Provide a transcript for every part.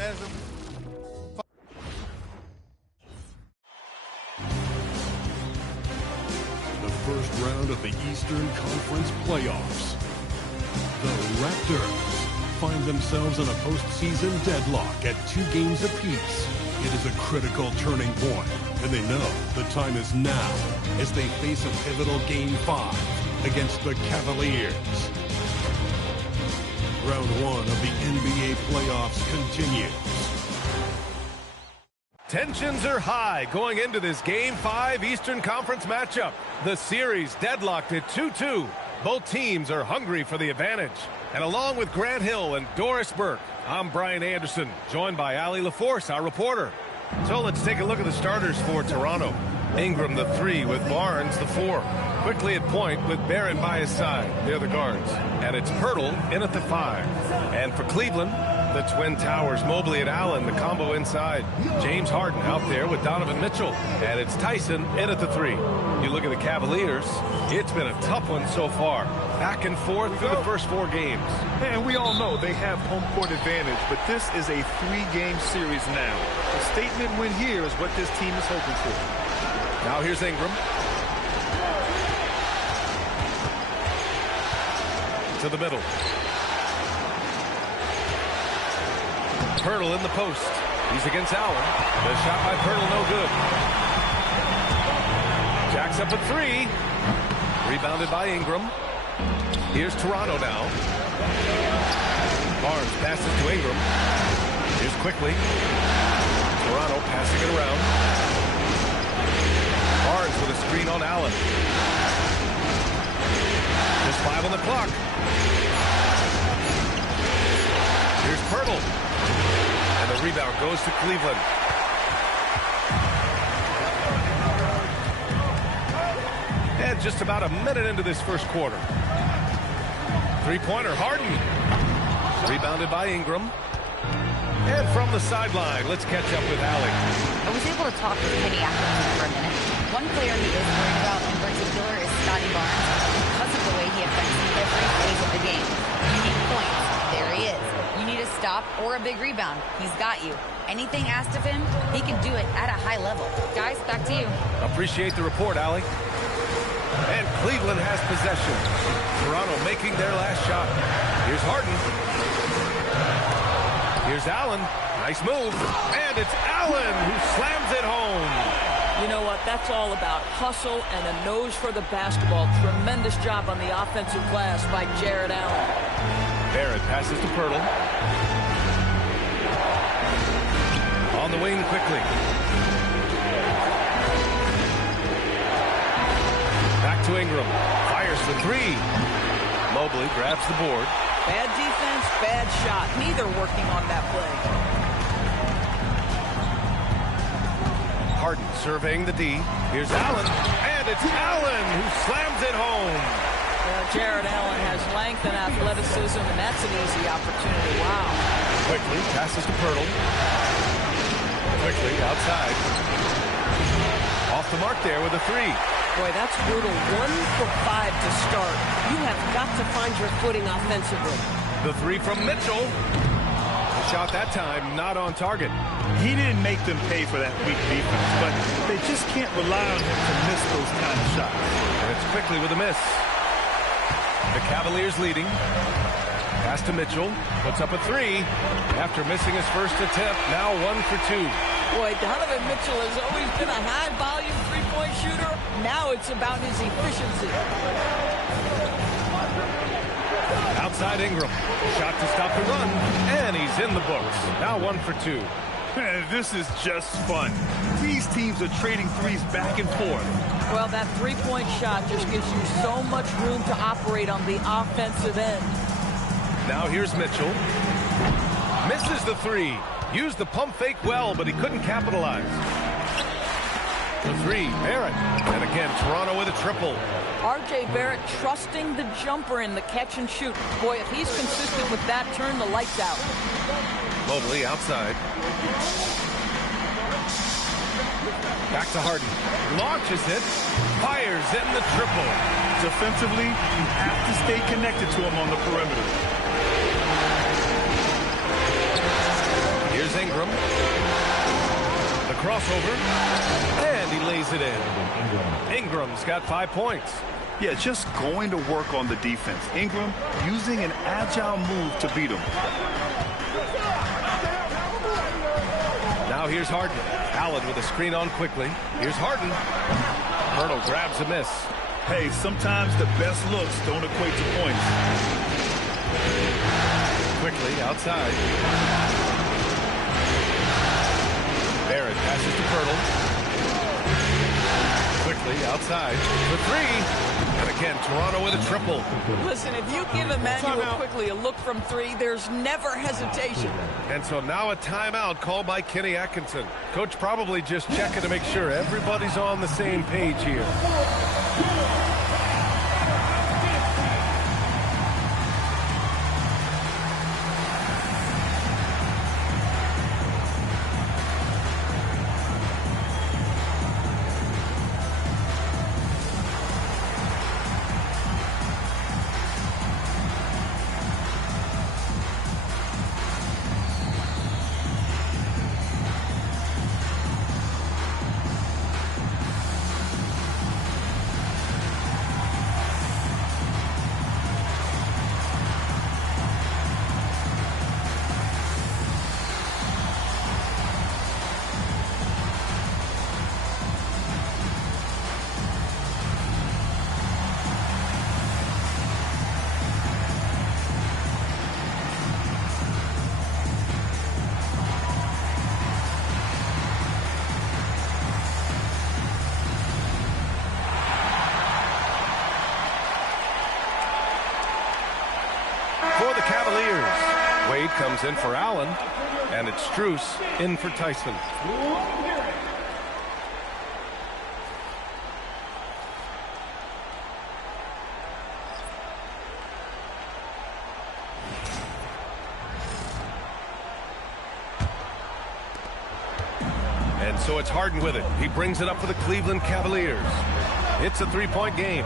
man. The first round of the Eastern Conference playoffs. The Raptors find themselves in a postseason deadlock at 2 games apiece. It is a critical turning point, and they know the time is now as they face a pivotal Game 5 against the Cavaliers. Round 1 of the NBA playoffs continues. Tensions are high going into this Game 5 Eastern Conference matchup. The series deadlocked at 2-2. Both teams are hungry for the advantage. And along with Grant Hill and Doris Burke, I'm Brian Anderson, joined by Allie LaForce, our reporter. So let's take a look at the starters for Toronto. Ingram, the 3, with Barnes, the 4. Quickly at point with Barron by his side. They're the guards. And it's Pirtle in at the 5. And for Cleveland, the Twin Towers, Mobley and Allen, the combo inside. James Harden out there with Donovan Mitchell. And it's Tyson in at the 3. You look at the Cavaliers, it's been a tough one so far. Back and forth through the first 4 games. And we all know they have home court advantage, but this is a 3-game series now. A statement win here is what this team is hoping for. Now here's Ingram. To the middle. Pirtle in the post. He's against Allen. The shot by Pirtle, no good. Jacks up a 3. Rebounded by Ingram. Here's Toronto now. Barnes passes to Ingram. Here's quickly. Toronto passing it around. Barnes with a screen on Allen. Just 5 on the clock. Here's Pirtle. And the rebound goes to Cleveland. And just about a minute into this first quarter. 3-pointer, Harden. Rebounded by Ingram. And from the sideline, let's catch up with Allie. I was able to talk with Penny afterwards for a minute. One player he is worried about in particular is Scotty Barnes because of the way he affects every phase of the game. You need points. There he is. You need a stop or a big rebound. He's got you. Anything asked of him, he can do it at a high level. Guys, back to you. Appreciate the report, Allie. And Cleveland has possession. Toronto making their last shot. Here's Harden. Here's Allen. Nice move. And it's Allen who slams it home. You know what? That's all about hustle and a nose for the basketball. Tremendous job on the offensive glass by Jared Allen. Barrett passes to Pirtle. On the wing quickly. Back to Ingram. Fires the 3. Mobley grabs the board. Bad defense, bad shot. Neither working on that play. Harden surveying the D. Here's Allen. And it's Allen who slams it home. Jared Allen has length and athleticism, and that's an easy opportunity. Wow. Quickly passes to Pirtle. Quickly outside. Off the mark there with a 3. Boy, that's brutal. 1 for 5 to start. You have got to find your footing offensively. The 3 from Mitchell. The shot that time not on target. He didn't make them pay for that weak defense, but they just can't rely on him to miss those kind of shots. And it's quickly with a miss. The Cavaliers leading. Pass to Mitchell. Puts up a 3. After missing his first attempt, now 1 for 2. Boy, Donovan Mitchell has always been a high-volume three-point shooter. Now it's about his efficiency. Outside Ingram. Shot to stop the run. And he's in the books. Now 1 for 2. This is just fun. These teams are trading threes back and forth. Well, that three-point shot just gives you so much room to operate on the offensive end. Now here's Mitchell. Misses the 3. Used the pump fake well, but he couldn't capitalize. The 3, Barrett. And again, Toronto with a triple. R.J. Barrett trusting the jumper in the catch and shoot. Boy, if he's consistent with that, turn the lights out. Mobley outside. Back to Harden. Launches it. Fires in the triple. Defensively, you have to stay connected to him on the perimeter. Here's crossover. And he lays it in. Ingram's got 5 points. Yeah, just going to work on the defense. Ingram using an agile move to beat him. Now here's Harden. Allen with a screen on quickly. Here's Harden. Hurdle grabs a miss. Hey, sometimes the best looks don't equate to points. Quickly outside. Barrett passes to Hurdle. Quickly outside for three. And again, Toronto with a triple. Listen, if you give Emmanuel quickly a look from three, there's never hesitation. And so now a timeout called by Kenny Atkinson. Coach probably just checking to make sure everybody's on the same page here. For the Cavaliers, Wade comes in for Allen, and it's Strus in for Tyson. And so it's Harden with it. He brings it up for the Cleveland Cavaliers. It's a three-point game.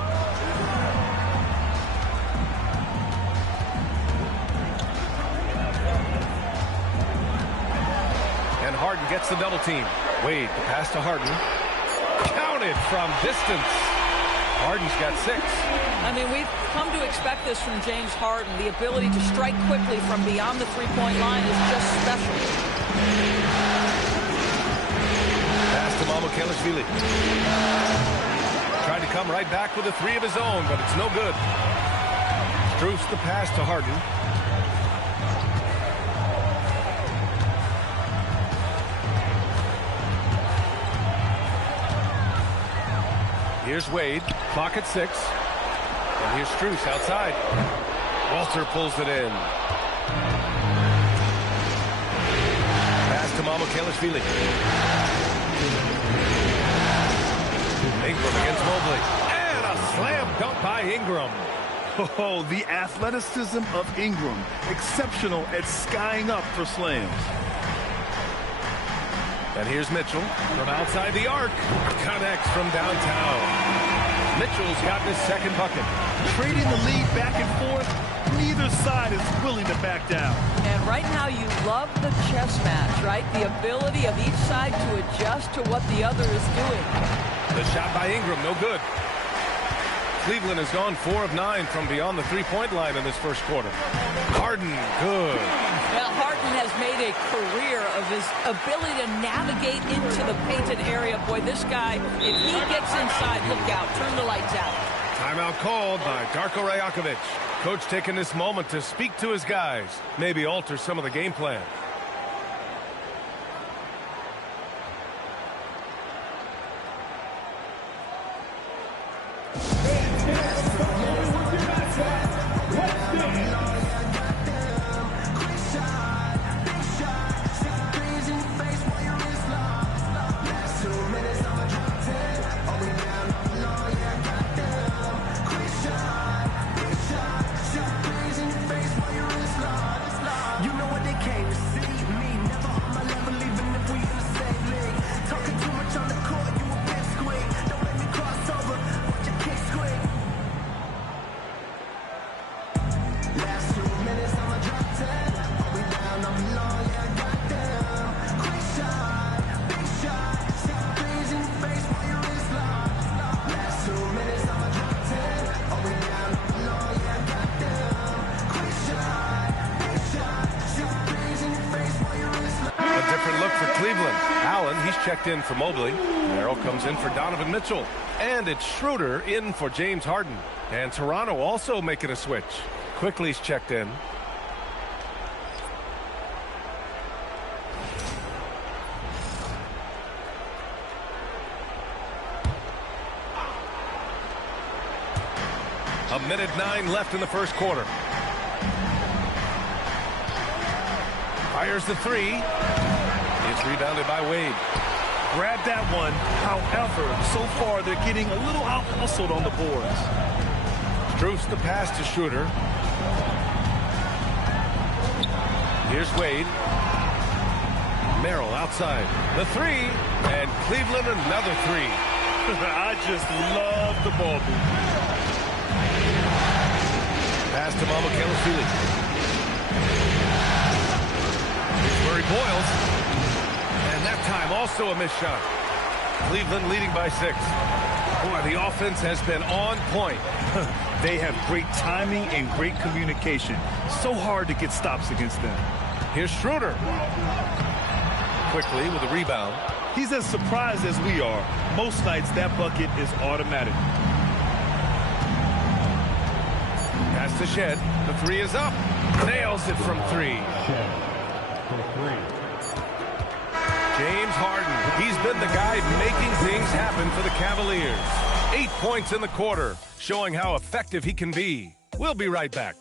Harden gets the double team. Wade, the pass to Harden. Counted from distance. Harden's got 6. I mean, we've come to expect this from James Harden. The ability to strike quickly from beyond the three-point line is just special. Pass to Mamukelashvili. Tried to come right back with a 3 of his own, but it's no good. Strus the pass to Harden. Here's Wade, clock at 6. And here's Strus outside. Walter pulls it in. Pass to Mamukelashvili. Ingram against Mobley. And a slam dunk by Ingram. Oh, the athleticism of Ingram. Exceptional at skying up for slams. And here's Mitchell from outside the arc. Connects from downtown. Mitchell's gotten his second bucket. Trading the lead back and forth. Neither side is willing to back down. And right now you love the chess match, right? The ability of each side to adjust to what the other is doing. The shot by Ingram, no good. Cleveland has gone 4 of 9 from beyond the three-point line in this first quarter. Harden, good. Well, Harden has made a career of his ability to navigate into the painted area. Boy, this guy, if he gets inside, look out, turn the lights out. Timeout called by Darko Rajakovic. Coach taking this moment to speak to his guys, maybe alter some of the game plan. You know what they came to see. look for Cleveland. Allen, he's checked in for Mobley. Merrill comes in for Donovan Mitchell. And it's Schroeder in for James Harden. And Toronto also making a switch. Quickly's checked in. A minute 9 left in the first quarter. Fires the three. It's rebounded by Wade. Grab that one. However, so far they're getting a little out-hustled on the boards. Strus the pass to Schroeder. Here's Wade. Merrill outside. The three. And Cleveland another three. I just love the ball movement. Pass to Mama Kelafili. Here's where he boils. And that time also a missed shot. Cleveland leading by 6. Boy, the offense has been on point. They have great timing and great communication. So hard to get stops against them. Here's Schroeder. Quickly with a rebound. He's as surprised as we are. Most nights that bucket is automatic. Pass to Shed. The three is up. Nails it from 3. James Harden. He's been the guy making things happen for the Cavaliers. 8 points in the quarter, showing how effective he can be. We'll be right back.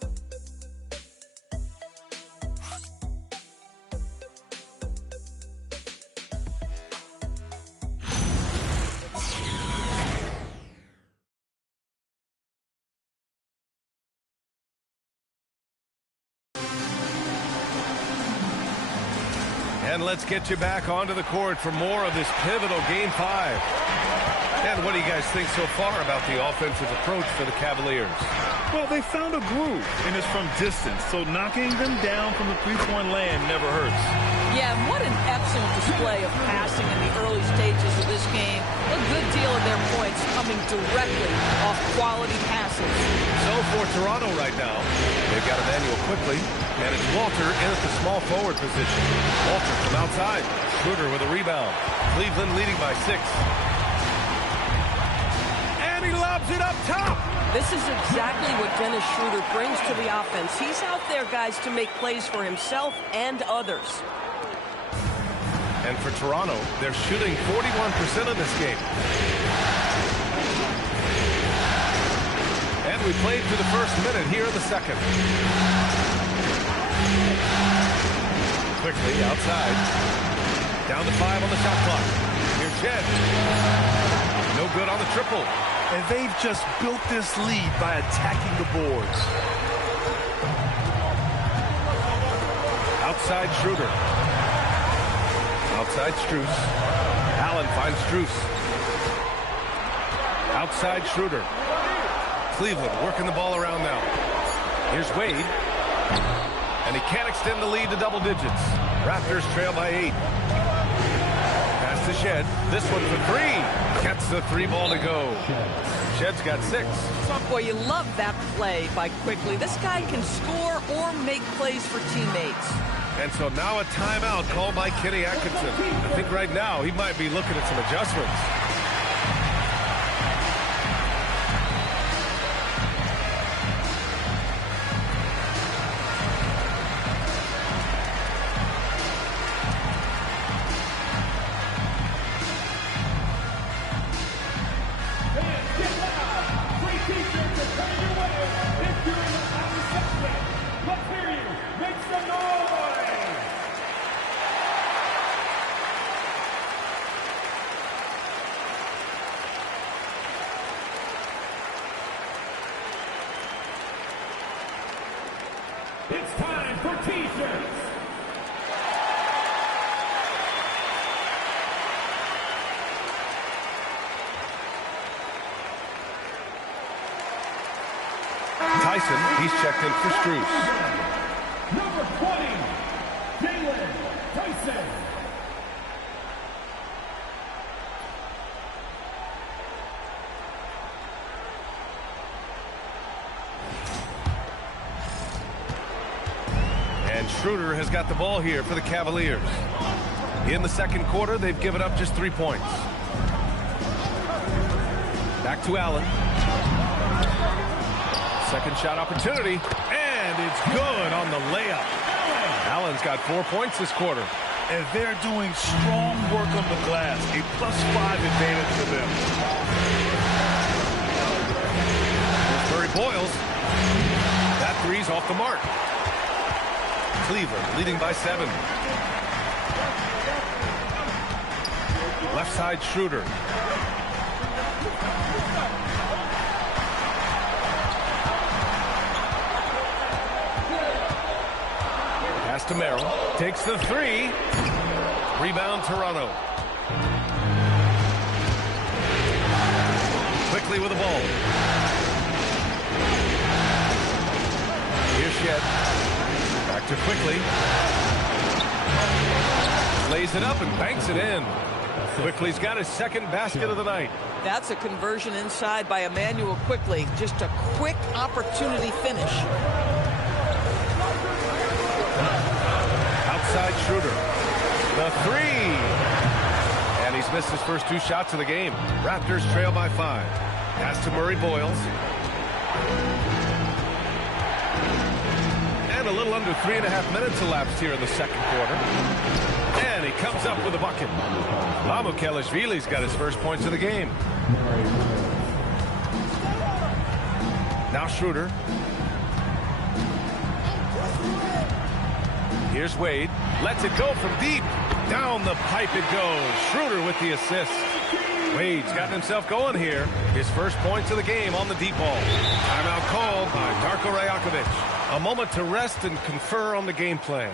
And let's get you back onto the court for more of this pivotal Game 5. And what do you guys think so far about the offensive approach for the Cavaliers? Well, they found a groove, and it's from distance, so knocking them down from the three-point land never hurts. Yeah, what an excellent display of passing in the early stages of this game. A good deal of their points coming directly off quality passes. So for Toronto right now, they've got Emmanuel quickly, and it's Walter in at the small forward position. Walter from outside. Schroeder with a rebound. Cleveland leading by 6. And he lobs it up top. This is exactly what Dennis Schroeder brings to the offense. He's out there, guys, to make plays for himself and others. And for Toronto, they're shooting 41% in this game. And we played through the first minute here in the second. Quickly outside. Down to 5 on the shot clock. Here's Shed. No good on the triple. And they've just built this lead by attacking the boards. Outside Schroeder. Outside Strus. Allen finds Strus. Outside Schroeder. Cleveland working the ball around now. Here's Wade. And he can't extend the lead to double digits. Raptors trail by 8. Pass to Shed. This one for 3. Gets the 3 ball to go. Shed's got 6. Boy, you love that play by Quickly. This guy can score or make plays for teammates. And so now a timeout called by Kenny Atkinson. I think right now he might be looking at some adjustments. It's time for T-shirts. Tyson, he's checked in for Strus. Number 20, Jalen Tyson. And Schroeder has got the ball here for the Cavaliers. In the second quarter, they've given up just 3 points. Back to Allen. Second shot opportunity, and it's good on the layup. Allen's got 4 points this quarter. And they're doing strong work on the glass. A +5 advantage for them. Murray Boyles. That three's off the mark. Cleveland leading by 7. Left side Schroeder. Pass to Merrill. Takes the 3. Rebound Toronto. Quickly with the ball. Here's Shed. Back to Quickly. Lays it up and banks it in. Quickly's got his second basket of the night. That's a conversion inside by Emmanuel Quickly. Just a quick opportunity finish. Outside Schroeder. The 3. And he's missed his first 2 shots of the game. Raptors trail by 5. Pass to Murray Boyles. And a little under 3.5 minutes elapsed here in the second quarter. And he comes up with a bucket. Mamukelashvili's got his first points of the game. Now Schroeder. Here's Wade. Lets it go from deep. Down the pipe it goes. Schroeder with the assist. Wade's gotten himself going here. His first points of the game on the deep ball. Timeout called by Darko Rajakovic. A moment to rest and confer on the game plan.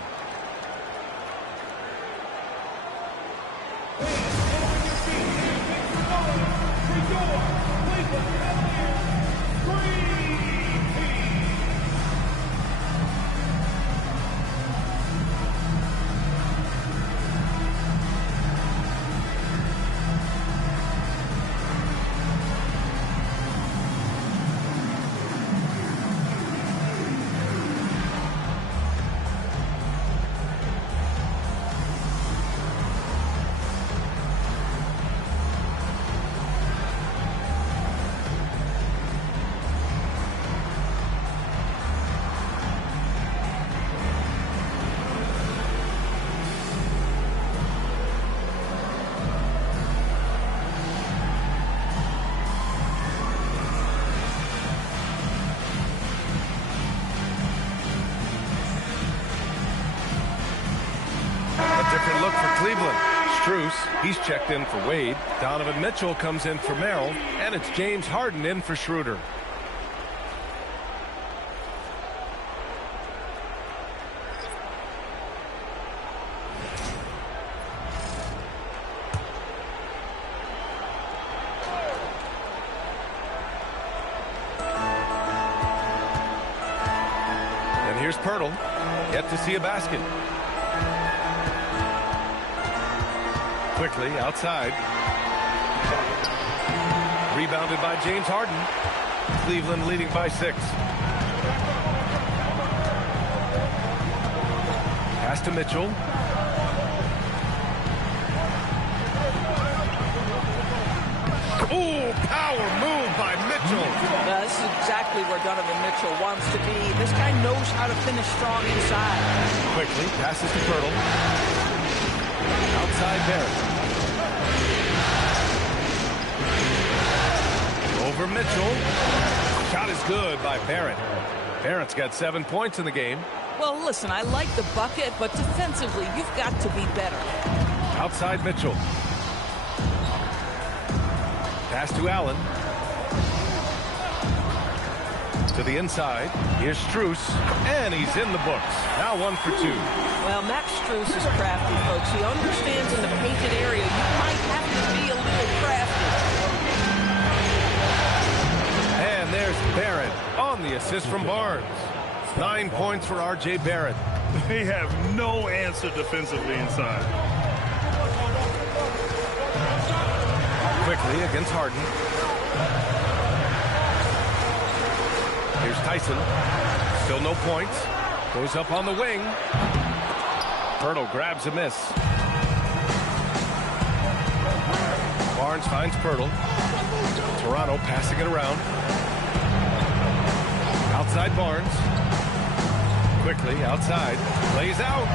Different look for Cleveland. Strus, he's checked in for Wade. Donovan Mitchell comes in for Merrill. And it's James Harden in for Schroeder. And here's Pirtle. Yet to see a basket. Quickly outside. Rebounded by James Harden. Cleveland leading by 6. Pass to Mitchell. Ooh, power move by Mitchell. This is exactly where Donovan Mitchell wants to be. This guy knows how to finish strong inside. Quickly passes to Pirtle. Outside Barrett. Over Mitchell. Shot is good by Barrett. Barrett's got 7 points in the game. Well, listen, I like the bucket, but defensively, you've got to be better. Outside Mitchell. Pass to Allen. To the inside. Here's Strus. And he's in the books. Now 1 for 2. Well, Max Strus is crafty, folks. He understands in the painted area you might have to be a little crafty. And there's Barrett on the assist from Barnes. 9 points for R.J. Barrett. They have no answer defensively inside. Quickly against Harden. Here's Tyson. Still no points. Goes up on the wing. Pirtle grabs a miss. Barnes finds Pirtle. Toronto passing it around. Outside Barnes. Quickly outside. Lays out.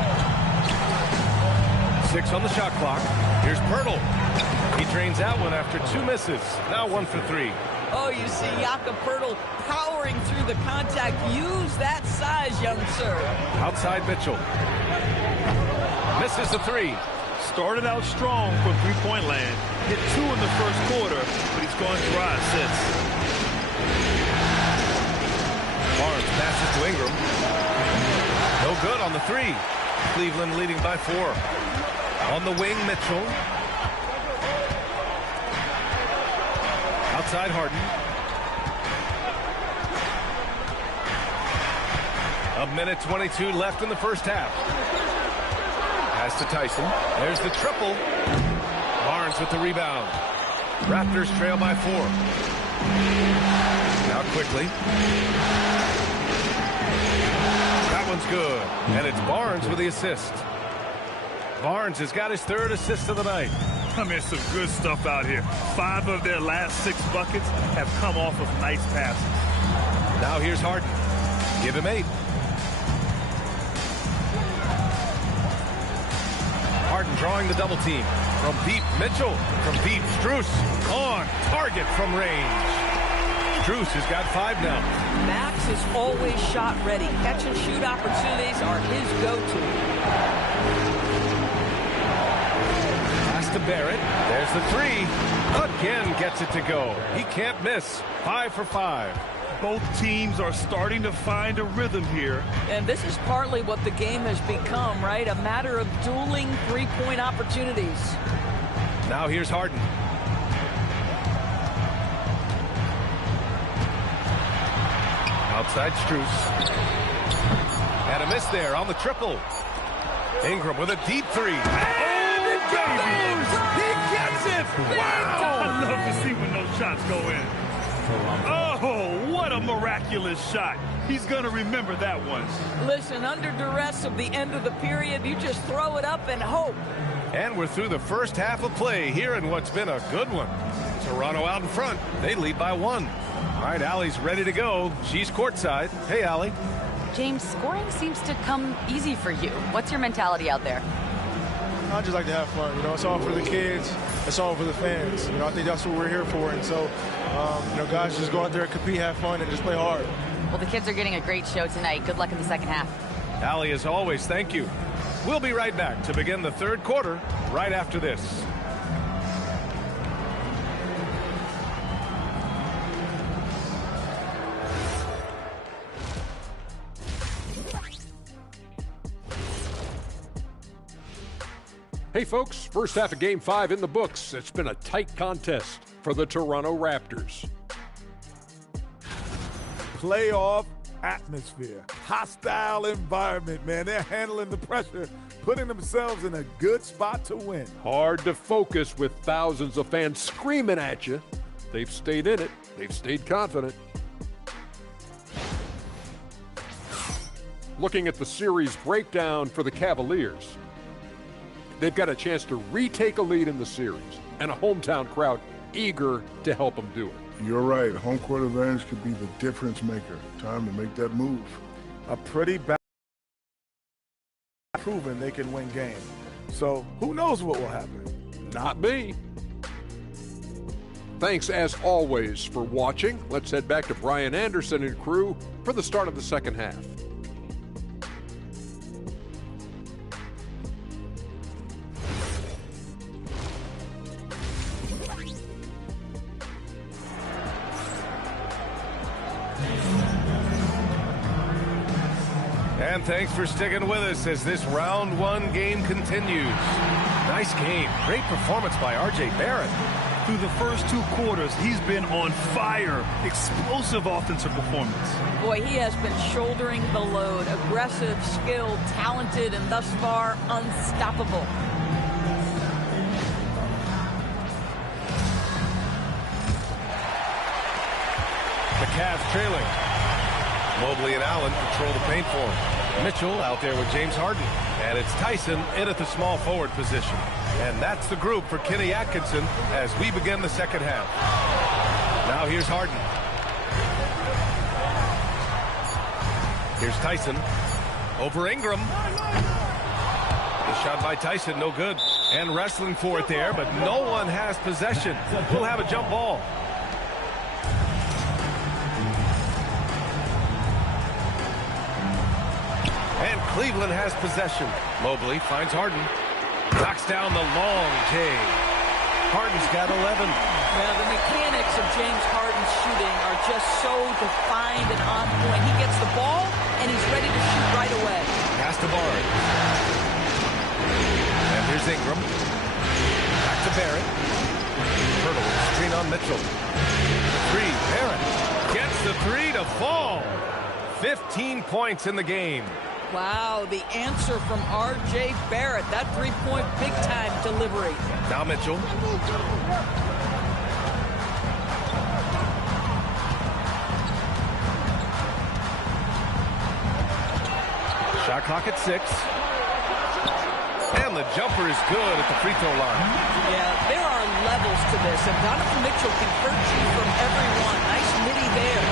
6 on the shot clock. Here's Pirtle. He drains that one after 2 misses. Now 1 for 3. Oh, you see Jakob Pirtle powering through the contact. Use that size, young sir. Outside Mitchell. Misses the 3. Started out strong from three-point land. Hit 2 in the first quarter, but he's gone dry since. Barnes passes to Ingram. No good on the 3. Cleveland leading by 4. On the wing, Mitchell. Outside Harden. A minute 22 left in the first half. Pass to Tyson. There's the triple. Barnes with the rebound. Raptors trail by 4. Now quickly. That one's good. And it's Barnes with the assist. Barnes has got his 3rd assist of the night. I mean, some good stuff out here. 5 of their last 6 buckets have come off of nice passes. Now here's Harden. Give him 8. Harden drawing the double team. From deep, Mitchell. From deep, Strus. On target from range. Strus has got 5 now. Max is always shot ready. Catch and shoot opportunities are his go-to. To Barrett. There's the 3. Again gets it to go. He can't miss. 5 for 5. Both teams are starting to find a rhythm here. And this is partly what the game has become, right? A matter of dueling three-point opportunities. Now here's Harden. Outside Strus. And a miss there on the triple. Ingram with a deep 3. And it goes! He gets it! Wow! I love to see when those shots go in. Oh, what a miraculous shot. He's going to remember that one. Listen, under duress of the end of the period, you just throw it up and hope. And we're through the first half of play here in what's been a good one. Toronto out in front. They lead by 1. All right, Allie's ready to go. She's courtside. Hey, Allie. James, scoring seems to come easy for you. What's your mentality out there? I just like to have fun. You know, it's all for the kids. It's all for the fans. You know, I think that's what we're here for. And so, you know, guys, just go out there and compete, have fun, and just play hard. Well, the kids are getting a great show tonight. Good luck in the second half. Allie, as always, thank you. We'll be right back to begin the third quarter right after this. Hey folks, first half of Game 5 in the books. It's been a tight contest for the Toronto Raptors. Playoff atmosphere, hostile environment, man. They're handling the pressure, putting themselves in a good spot to win. Hard to focus with thousands of fans screaming at you. They've stayed in it. They've stayed confident. Looking at the series breakdown for the Cavaliers, they've got a chance to retake a lead in the series and a hometown crowd eager to help them do it. You're right. Home court advantage could be the difference maker. Time to make that move. A pretty bad proven they can win games. So who knows what will happen? Not me. Thanks as always for watching. Let's head back to Brian Anderson and crew for the start of the second half. And thanks for sticking with us as this round 1 game continues. Nice game. Great performance by R.J. Barrett. Through the first 2 quarters, he's been on fire. Explosive offensive performance. Boy, he has been shouldering the load. Aggressive, skilled, talented, and thus far unstoppable. The Cavs trailing. Mobley and Allen control the paint for him. Mitchell out there with James Harden. And it's Tyson in at the small forward position. And that's the group for Kenny Atkinson as we begin the second half. Now here's Harden. Here's Tyson. Over Ingram. The shot by Tyson, no good. And wrestling for it there, but no one has possession. We'll have a jump ball. And Cleveland has possession. Mobley finds Harden. Knocks down the long K. Harden's got 11. Yeah, the mechanics of James Harden's shooting are just so defined and on point. He gets the ball, and he's ready to shoot right away. Pass to Barnes. And here's Ingram. Back to Barrett. Hurdle, screen on Mitchell. The three, Barrett gets the three to fall. 15 points in the game. Wow, the answer from R.J. Barrett. That three-point big-time delivery. Now Mitchell. Shot clock at 6. And the jumper is good at the free throw line. Yeah, there are levels to this, and Donovan Mitchell can hurt you from everyone. Nice midi there.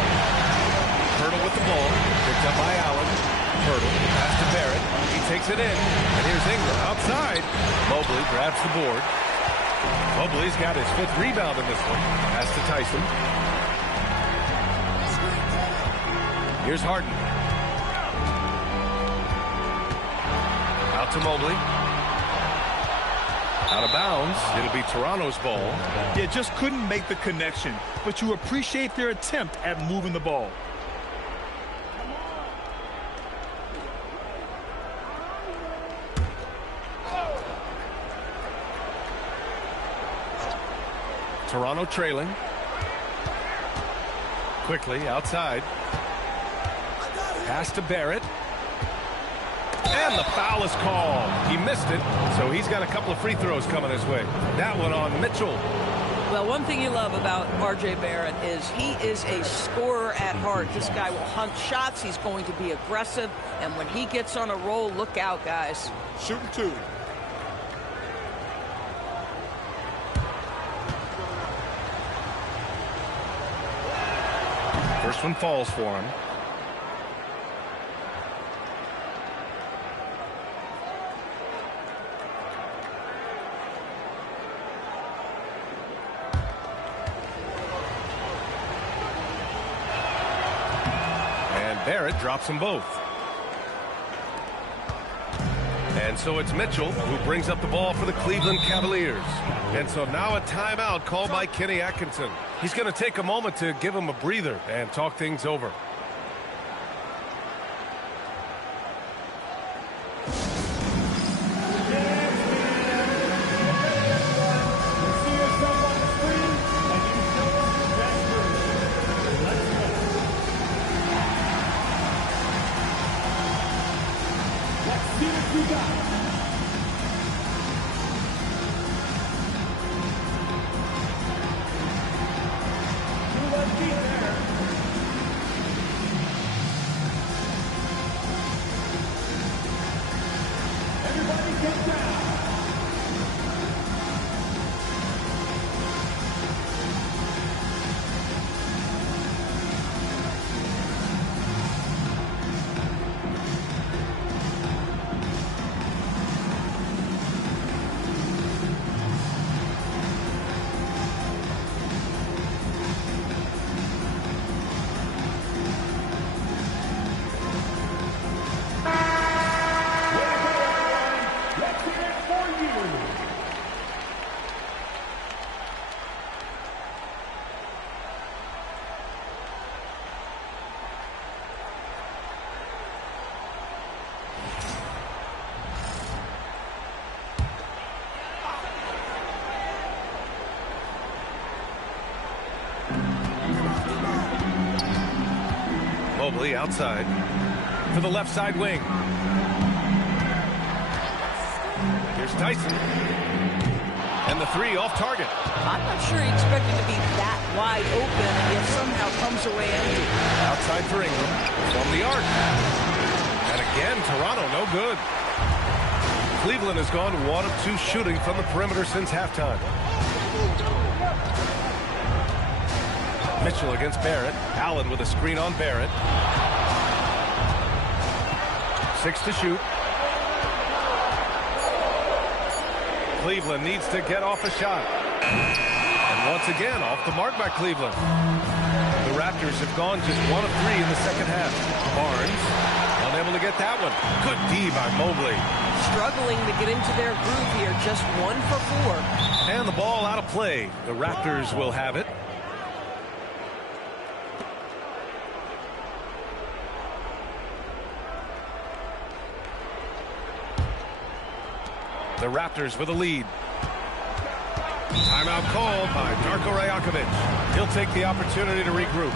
Hurdle with the ball. Picked up by Allen. Hurdle. Pass to Barrett. He takes it in. And here's Ingram outside. Mobley grabs the board. Mobley's got his 5th rebound in this one. Pass to Tyson. Here's Harden. Out to Mobley. Out of bounds. It'll be Toronto's ball. Yeah, just couldn't make the connection. But you appreciate their attempt at moving the ball. Toronto trailing. Quickly outside. Pass to Barrett. And the foul is called. He missed it, so he's got a couple of free throws coming his way. That one on Mitchell. Well, one thing you love about R.J. Barrett is he is a scorer at heart. This guy will hunt shots. He's going to be aggressive. And when he gets on a roll, look out, guys. Shooting 2. First one falls for him. And Barrett drops them both. And so it's Mitchell who brings up the ball for the Cleveland Cavaliers. And so now a timeout called by Kenny Atkinson. He's going to take a moment to give him a breather and talk things over. Mobley outside for the left side wing. Here's Tyson. And the three off target. I'm not sure he expected to be that wide open, and yet somehow comes away empty. Outside for Ingram from the arc. And again, Toronto no good. Cleveland has gone 1 of 2 shooting from the perimeter since halftime. Mitchell against Barrett. Allen with a screen on Barrett. 6 to shoot. Cleveland needs to get off a shot. And once again, off the mark by Cleveland. The Raptors have gone just 1 of 3 in the second half. Barnes unable to get that one. Good D by Mobley. Struggling to get into their groove here. Just 1 for 4. And the ball out of play. The Raptors will have it. The Raptors with a lead. Timeout called by Darko Rajakovic. He'll take the opportunity to regroup.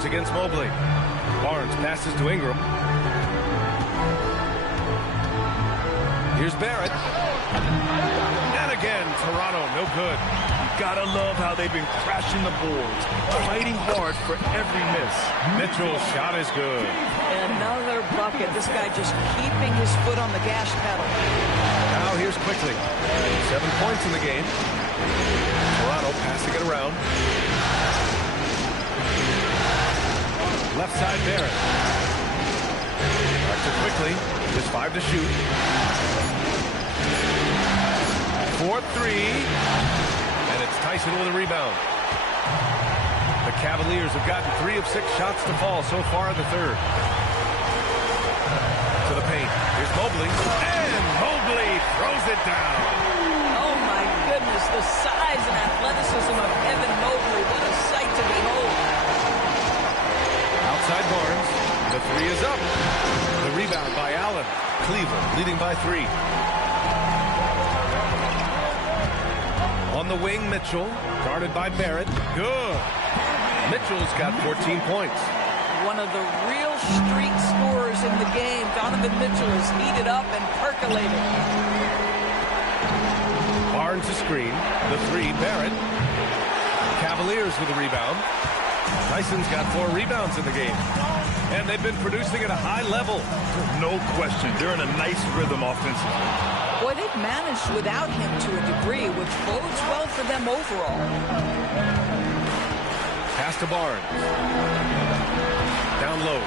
Against Mobley. Barnes passes to Ingram. Here's Barrett. And again, Toronto, no good. Gotta love how they've been crashing the boards, fighting hard for every miss. Mitchell's shot is good. Another bucket. This guy just keeping his foot on the gas pedal. Now here's quickly. 7 points in the game. Toronto passing it around. Left side, Barrett. Back to quickly. Just 5 to shoot. 4-3. And it's Tyson with a rebound. The Cavaliers have gotten 3 of 6 shots to fall so far in the third. To the paint. Here's Mobley. And Mobley throws it down. Oh, my goodness. The size and athleticism of Evan Mobley. What a sight to behold. Outside Barnes. The 3 is up. The rebound by Allen. Cleveland leading by 3. On the wing, Mitchell. Guarded by Barrett. Good. Mitchell's got 14 points. One of the real streak scorers in the game. Donovan Mitchell is heated up and percolated. Barnes a screen. The 3, Barrett. Cavaliers with a rebound. Tyson's got 4 rebounds in the game. And they've been producing at a high level. No question. They're in a nice rhythm offensively. Boy, they've managed without him to a degree, which bodes well for them overall. Pass to Barnes. Down low.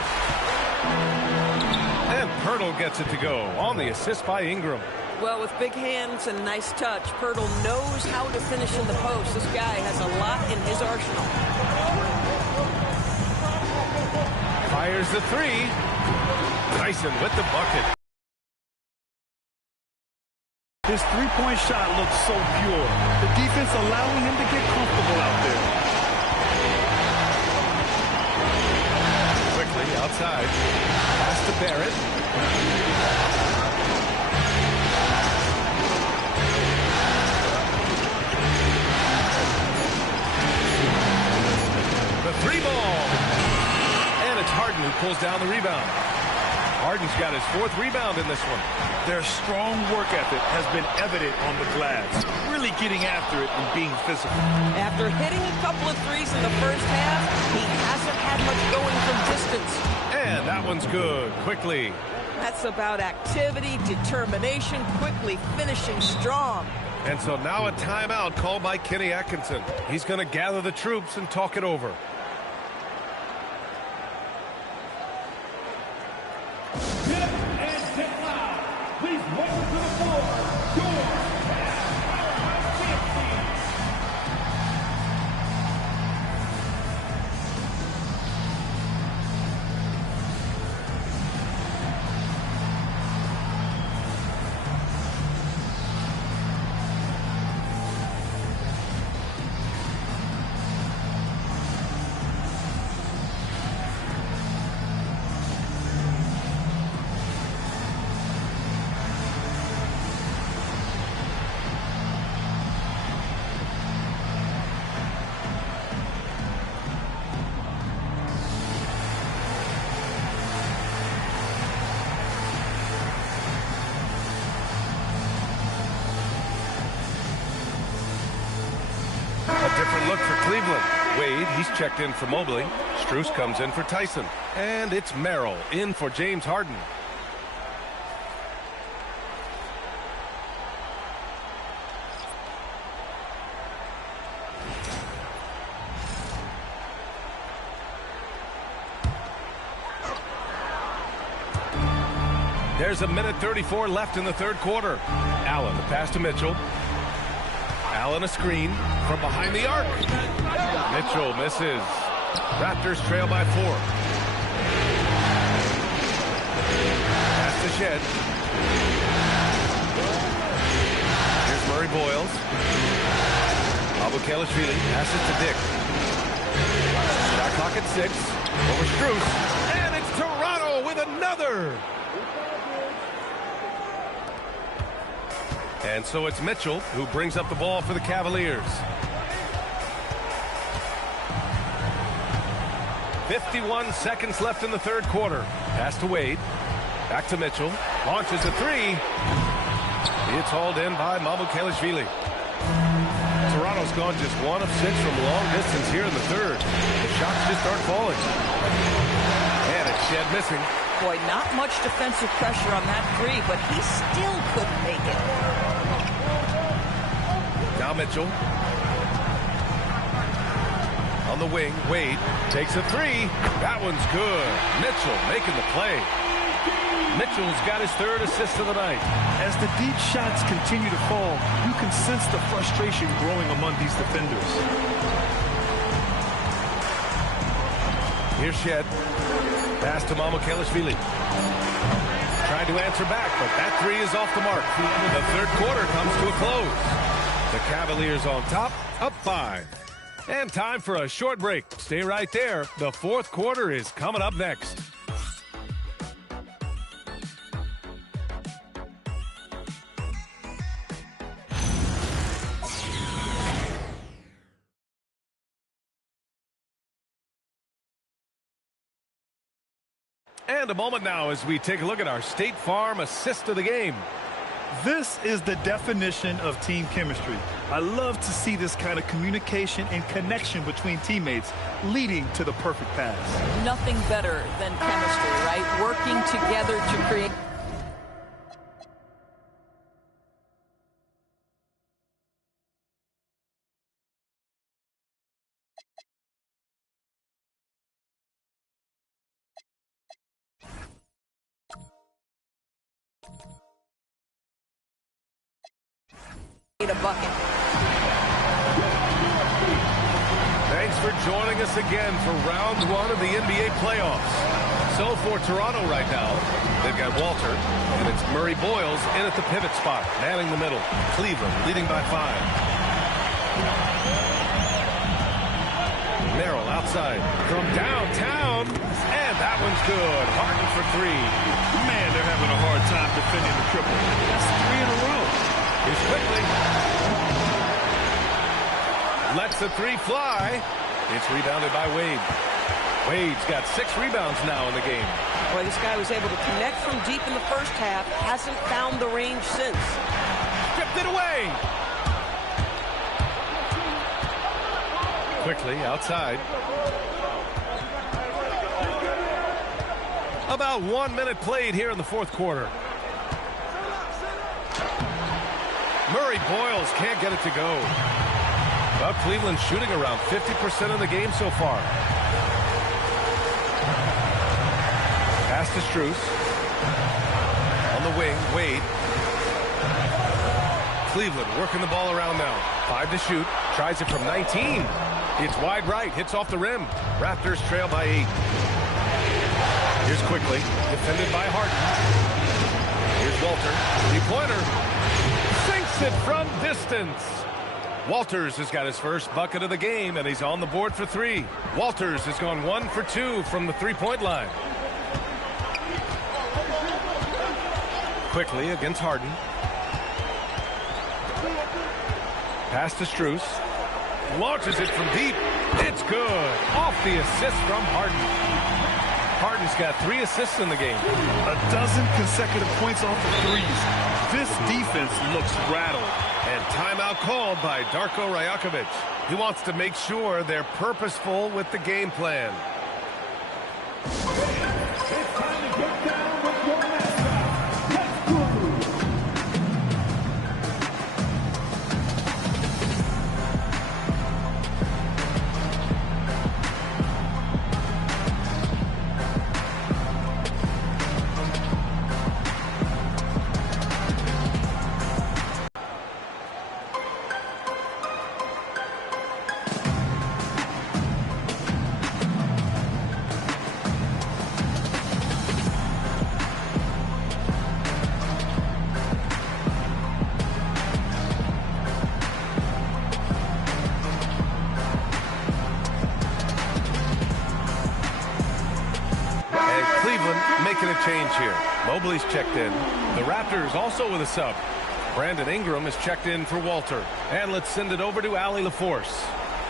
And Pirtle gets it to go on the assist by Ingram. Well, with big hands and nice touch, Pirtle knows how to finish in the post. This guy has a lot in his arsenal. Fires the 3. Tyson with the bucket. His three-point shot looks so pure. The defense allowing him to get comfortable out there. Quickly outside. Pass to Barrett. throws down the rebound. Harden's got his 4th rebound in this one. Their strong work ethic has been evident on the glass, really getting after it and being physical. After hitting a couple of threes in the first half, he hasn't had much going from distance. And that one's good, quickly. That's about activity, determination, quickly finishing strong. And so now a timeout called by Kenny Atkinson. He's going to gather the troops and talk it over. Different look for Cleveland. Wade, he's checked in for Mobley. Strus comes in for Tyson. And it's Merrill in for James Harden. There's a minute 34 left in the 3rd quarter. Allen, the pass to Mitchell. Allen a screen from behind the arc. Mitchell misses. Raptors trail by 4. Pass to Shed. Here's Murray Boyles. Abu-Khalishvili passes to Dick. Shot clock at 6. Over Strus. And it's Toronto with another. And so it's Mitchell who brings up the ball for the Cavaliers. 51 seconds left in the 3rd quarter. Pass to Wade. Back to Mitchell. Launches a 3. It's hauled in by Abu-Khalishvili. Toronto's gone just 1 of 6 from long distance here in the 3rd. The shots just aren't falling. And it's Shed missing. Boy, not much defensive pressure on that 3, but he still couldn't make it. Now Mitchell. On the wing, Wade takes a 3. That one's good. Mitchell making the play. Mitchell's got his 3rd assist of the night. As the deep shots continue to fall, you can sense the frustration growing among these defenders. Here's Shed. Pass to Abu-Khalishvili. Trying to answer back, but that 3 is off the mark. The 3rd quarter comes to a close. The Cavaliers on top, up 5. And time for a short break. Stay right there. The 4th quarter is coming up next. And a moment now as we take a look at our State Farm assist of the game. This is the definition of team chemistry. I love to see this kind of communication and connection between teammates leading to the perfect pass. Nothing better than chemistry, right? Working together to create. A bucket. Thanks for joining us again for round 1 of the NBA playoffs. So for Toronto right now, they've got Walter, and it's Murray Boyles in at the pivot spot, manning the middle. Cleveland leading by 5. Merrill outside from downtown, and that one's good. Harden for 3. Man, they're having a hard time defending the triple. That's 3 in a row. Here's quickly. Lets the 3 fly. It's rebounded by Wade. Wade's got 6 rebounds now in the game. Boy, this guy was able to connect from deep in the first half. Hasn't found the range since. Stripped it away. Quickly outside. About 1 minute played here in the fourth quarter. Murray Boyles can't get it to go. Well, Cleveland's shooting around 50% of the game so far. Pass to Strus. On the wing, Wade. Cleveland working the ball around now. 5 to shoot. Tries it from 19. It's wide right. Hits off the rim. Raptors trail by 8. Here's Quickly. Defended by Harden. Here's Walter. Three-pointer. Sinks it from distance. Walters has got his first bucket of the game, and he's on the board for 3. Walters has gone 1 for 2 from the three-point line. Quickly against Harden. Pass to Strus. Launches it from deep. It's good. Off the assist from Harden. Harden's got 3 assists in the game. A dozen consecutive points off the threes. This defense looks rattled. And timeout called by Darko Rajakovic. He wants to make sure they're purposeful with the game plan. Making a change here. Mobley's checked in. The Raptors also with a sub. Brandon Ingram is checked in for Walter. And let's send it over to Allie LaForce.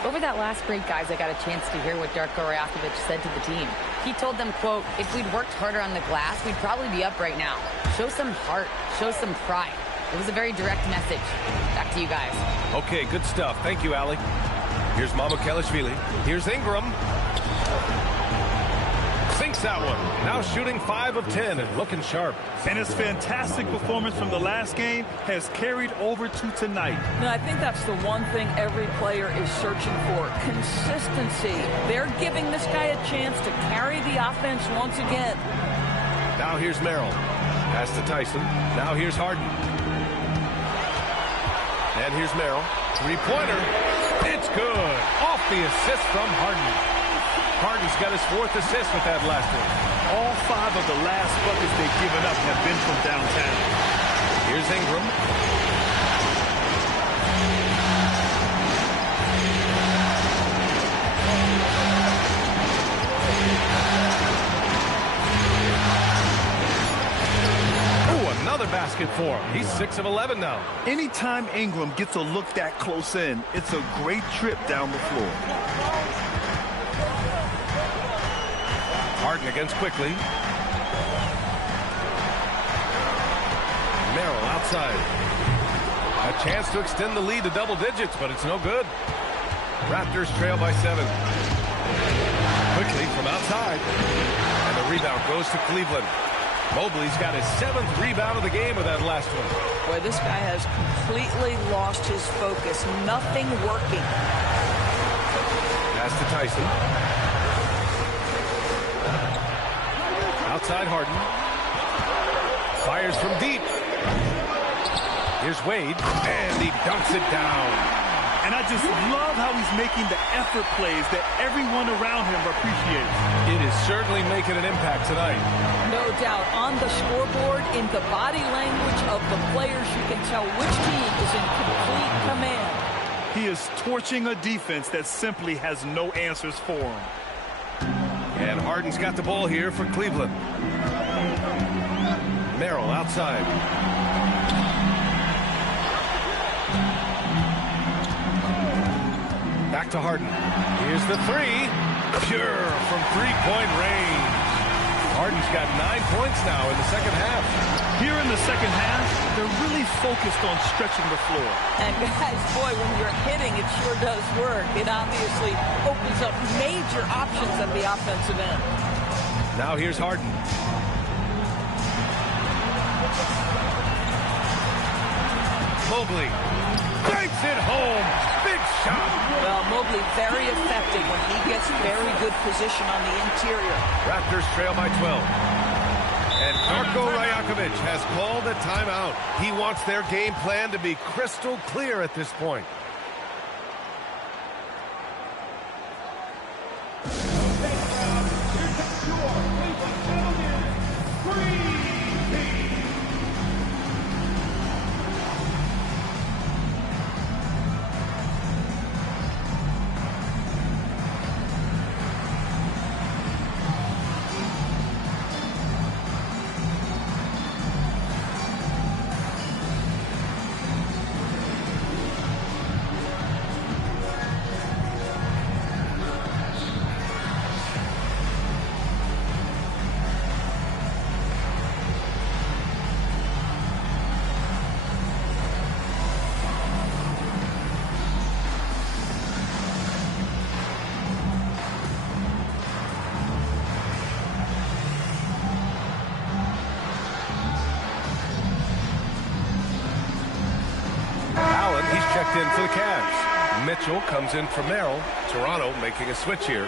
Over that last break, guys, I got a chance to hear what Darko Rajakovic said to the team. He told them, quote, if we'd worked harder on the glass, we'd probably be up right now. Show some heart. Show some pride. It was a very direct message. Back to you guys. Okay, good stuff. Thank you, Allie. Here's Mamukelashvili. Here's Ingram. Sinks that one. Now shooting 5 of 10 and looking sharp. And his fantastic performance from the last game has carried over to tonight. No, I think that's the one thing every player is searching for. Consistency. They're giving this guy a chance to carry the offense once again. Now here's Merrill. Pass to Tyson. Now here's Harden. And here's Merrill. Three-pointer. It's good. Off the assist from Harden. Harden's got his 4th assist with that last one. All 5 of the last buckets they've given up have been from downtown. Here's Ingram. Oh, another basket for him. He's 6 of 11 now. Anytime Ingram gets a look that close in, it's a great trip down the floor. Harden against Quickly. Merrill outside. A chance to extend the lead to double digits, but it's no good. Raptors trail by 7. Quickly from outside. And the rebound goes to Cleveland. Mobley's got his 7th rebound of the game with that last one. Boy, this guy has completely lost his focus. Nothing working. Pass to Tyson. Outside Harden. Fires from deep. Here's Wade. And he dunks it down. And I just love how he's making the effort plays that everyone around him appreciates. It is certainly making an impact tonight. No doubt. On the scoreboard, in the body language of the players, you can tell which team is in complete command. He is torching a defense that simply has no answers for him. And Harden's got the ball here for Cleveland. Merrill outside. Back to Harden. Here's the 3. Pure from three-point range. Harden's got 9 points now in the second half. Here in the second half, they're really focused on stretching the floor. And guys, boy, when you're hitting, it sure does work. It obviously opens up major options at the offensive end. Now here's Harden. Mobley banks it home. Big shot. Well, Mobley very effective when he gets very good position on the interior. Raptors trail by 12. And Darko Rajakovic has called a timeout. He wants their game plan to be crystal clear at this point. Checked in for the Cavs. Mitchell comes in for Merrill. Toronto making a switch here.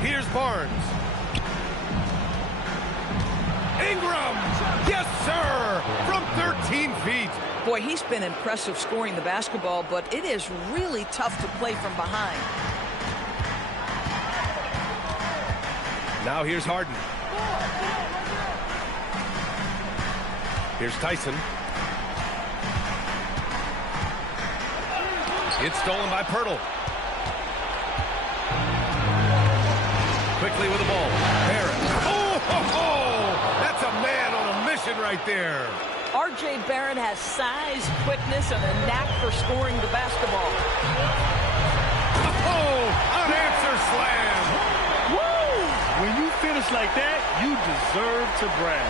Here's Barnes. Ingram! Yes, sir! From 13 feet. Boy, he's been impressive scoring the basketball, but it is really tough to play from behind. Now here's Harden. Here's Tyson. It's stolen by Pirtle. Quickly with the ball. Barrett. That's a man on a mission right there. R.J. Barrett has size, quickness, and a knack for scoring the basketball. Oh, an answer slam. Woo! When you finish like that, you deserve to brag.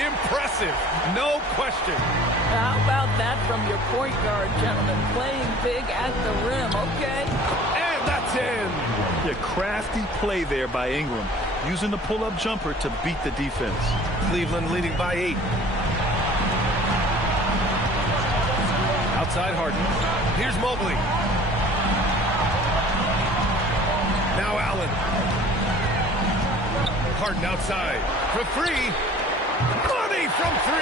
Impressive, no question. How about that from your point guard, gentlemen? Playing big at the rim, okay? And that's in. A crafty play there by Ingram, using the pull-up jumper to beat the defense. Cleveland leading by 8. Outside Harden. Here's Mobley. Now Allen. Harden outside. For 3. Money from 3.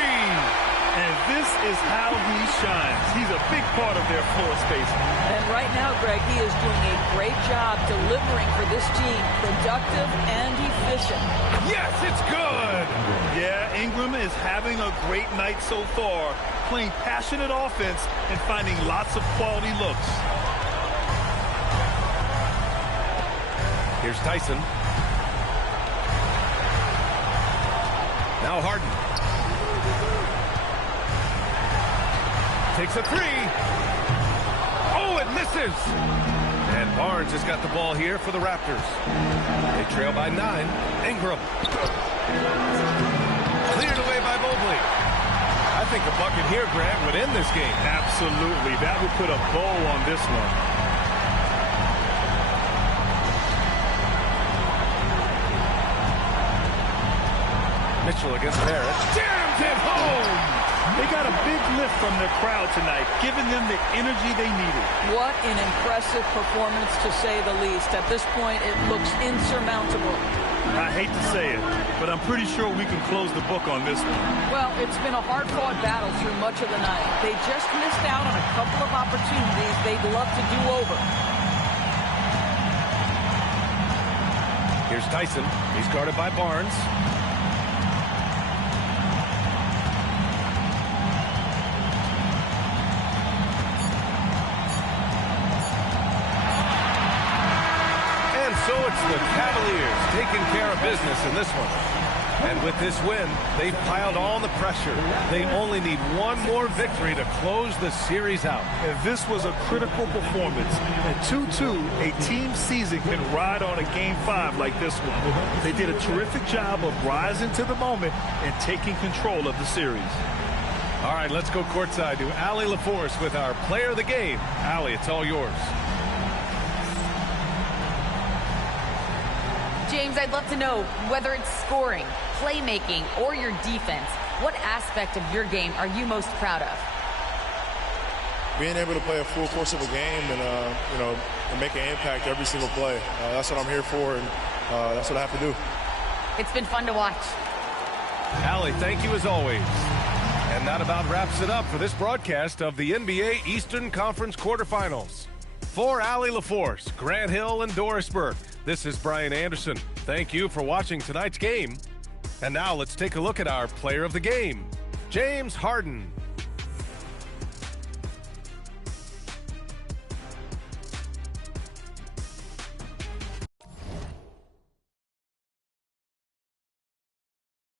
And this is how he shines. He's a big part of their floor space. And right now, Greg, he is doing a great job delivering for this team. Productive and efficient. Yes, it's good. Yeah, Ingram is having a great night so far, playing passionate offense and finding lots of quality looks. Here's Tyson. Now Harden. Takes a 3. Oh, it misses. And Barnes has got the ball here for the Raptors. They trail by 9. Ingram. Cleared away by Mobley. I think a bucket here, Grant, would end this game. Absolutely. That would put a bow on this one. Mitchell against Barrett. Jams it home! They got a big lift from their crowd tonight, giving them the energy they needed. What an impressive performance, to say the least. At this point, it looks insurmountable. I hate to say it, but I'm pretty sure we can close the book on this one. Well, it's been a hard-fought battle through much of the night. They just missed out on a couple of opportunities they'd love to do over. Here's Tyson. He's guarded by Barnes. the Cavaliers taking care of business in this one. And with this win, they've piled on the pressure. They only need one more victory to close the series out. And this was a critical performance. At 2-2, a team season can ride on a Game 5 like this one. They did a terrific job of rising to the moment and taking control of the series. All right, let's go courtside to Allie LaForce with our player of the game. Allie, it's all yours. James, I'd love to know whether it's scoring, playmaking, or your defense. What aspect of your game are you most proud of? Being able to play a full course of a game and, and make an impact every single play. That's what I'm here for, and that's what I have to do. It's been fun to watch. Allie, thank you as always. And that about wraps it up for this broadcast of the NBA Eastern Conference quarterfinals. For Allie LaForce, Grant Hill, and Doris Burke, this is Brian Anderson. Thank you for watching tonight's game. And now let's take a look at our player of the game, James Harden.